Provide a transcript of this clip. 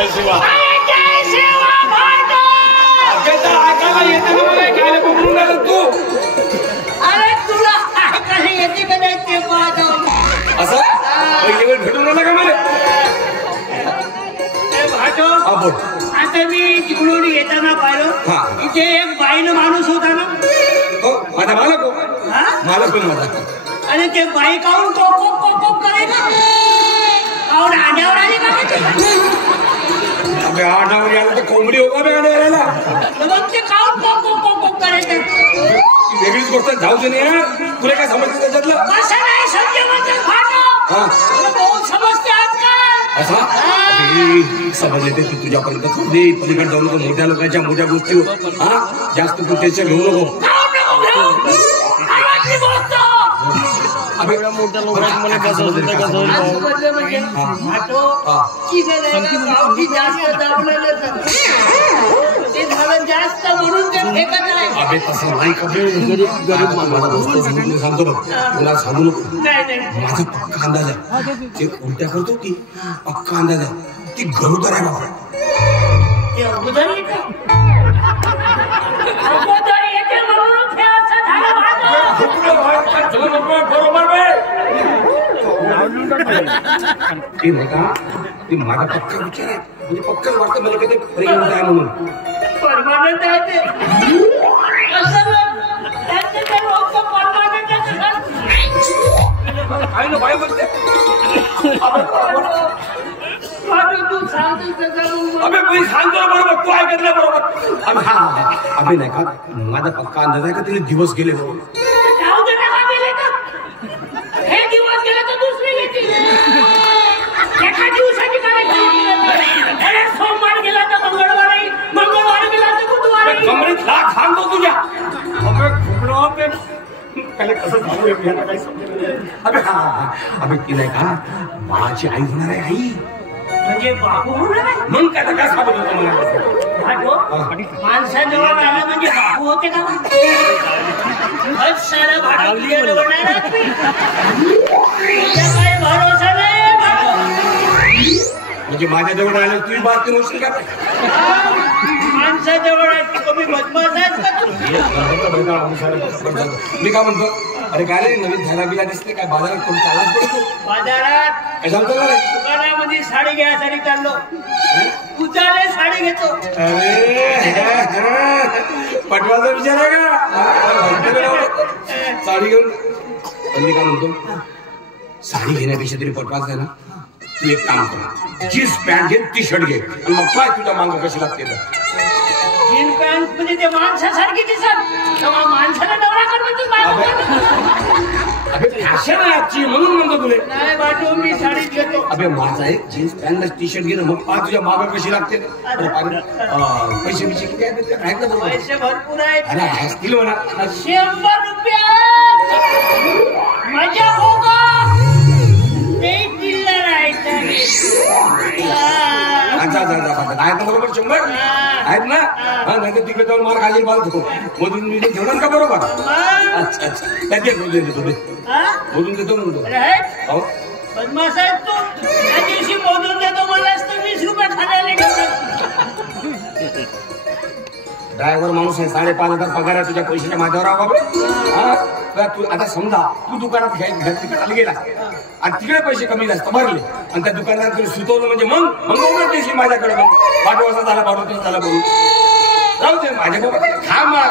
जय शिवा. जय शिवा भाटो. ऐकायला येते ना मला काय पकडून आला तू. अरे तुला ऐकायला येते का नाही ते पाहतो. असं पहिली वेळ भेटून आला का मला. भाटो बोल. आता मी तिकडून येताना पाहिलं इथे एक बाईनं माणूस होता ना. हो माझा मालक हो. मालक पण माझा. आणि ते बाई काऊन कोक करायला काऊन आड्यावर आली का अबे आडावर आला तर कोंबडी होगा बे आडायला. मग ते काऊन कोक करायचं. वेगळीच गोष्ट जाऊ दे ना. तुला काय समजतं त्याच्यातलं. कसं नाही समजे म्हणते भाटो. बहुत समजते आजकाल. असा समज येते तू तुझ्यापर्यंत दे. पलीकडे जाऊ नको मोठ्या लोकांच्या मोठ्या गोष्टीवर. जास्त तू टेन्शन घेऊ नको. मोठ्या लोकांना जास्त म्हणून ते फेकत नाही. अबे तसं नाही का सांगतो बघ. तुला सांगू नको. माझा पक्का अंदाज आहे. ते उलट्या करतो की पक्का अंदाज आहे. ती गरोदर आहे बाबा. ते अगोदर येते म्हणून हे असं झालं बरोबर ते नाही का. ते माझा पक्का विचार आहे. म्हणजे पक्का वाटतं मला कधी प्रेग्नंट आहे म्हणून. परमानंट आहे ते. काय ना बाय बोलते. अबे मी सांगतो बरोबर. तू ऐकत नाही बरोबर. अबे नाही का माझा पक्का अंदाज आहे का तिने दिवस गेले बरोबर. हे दिवस गेले तर दुसरे येतील. एका दिवसाची करायची. सोमवार गेला तर मंगळवारी. मंगळवार गेला तर बुधवारी. कमरेत लाख सांगतो तुझ्या. त्याला कसं सांगू. अबे ती नाही का बाळाची आई होणार आहे. आई म्हणजे बाबू होणार आहे. मग काय काय सांगत होतं मला. माणसाजवळ आला म्हणजे बाबू होते का. सारा भाडा काही भरोसा नाही. म्हणजे माझ्याजवळ आलं तुम्ही बात होशील का. माणसाजवळ कमी बदमाश आहेस का तू. मी काय म्हणतो. अरे काय रे नवीन झाला बिला दिसते काय बाजारात कोण चालाच पडतो. बाजारात कशाला चालला रे. दुकानामध्ये साडी घ्यायसाठी चाललो. उचाले साडी घेतो. अरे पटवाचा विचार आहे का. साडी घेऊन. पण मी काय म्हणतो साडी घेण्यापेक्षा तरी पटवाच आहे ना. तू एक काम कर. जीन्स पॅन्ट घे टी शर्ट घे आणि मग काय तुझ्या मांग कशी लागते. जीन पॅन्ट म्हणजे ते माणसासारखी दिसत. माणसाला नवरा करतो. अबे फॅशन आहे आजची म्हणून म्हणतो तुले. नाही बाटो मी साडी घेतो. अबे माझा एक जीन्स पॅन्ट टी शर्ट घे ना मग पाच तुझ्या माग कशी लागते. पैसे बिशे किती आहेत ना. पैसे भरपूर आहेत. अरे असतील म्हणा. 100 रुपया मजा होगा. ते चिल्लर आहेत ना बरोबर 100 आहेत ना. नाही तर तिकडे जाऊन मला खाली बाल घेतो. मधून मी घेणार का बरोबर. अच्छा अच्छा त्याचे बोलून देतो. बोलून देतो म्हणतो. बदमाश आहेत तू. त्या दिवशी मोजून देतो म्हणलास तर 20 रुपये खाण्याला घेऊन. ड्रायव्हर माणूस आहे. 5,500 पगार आहे. तुझ्या पैशाच्या माझ्यावर बाबा. तू आता समजा तू दुकानात तिकडे गेला आणि तिकडे पैसे कमी जास्त भरले आणि त्या दुकानदार तुला सुचवलं म्हणजे मग पैसे माझ्याकडे मग पाठवासा झाला पाठवतो झाला बघू. राहू दे माझ्या बाबा खा मार.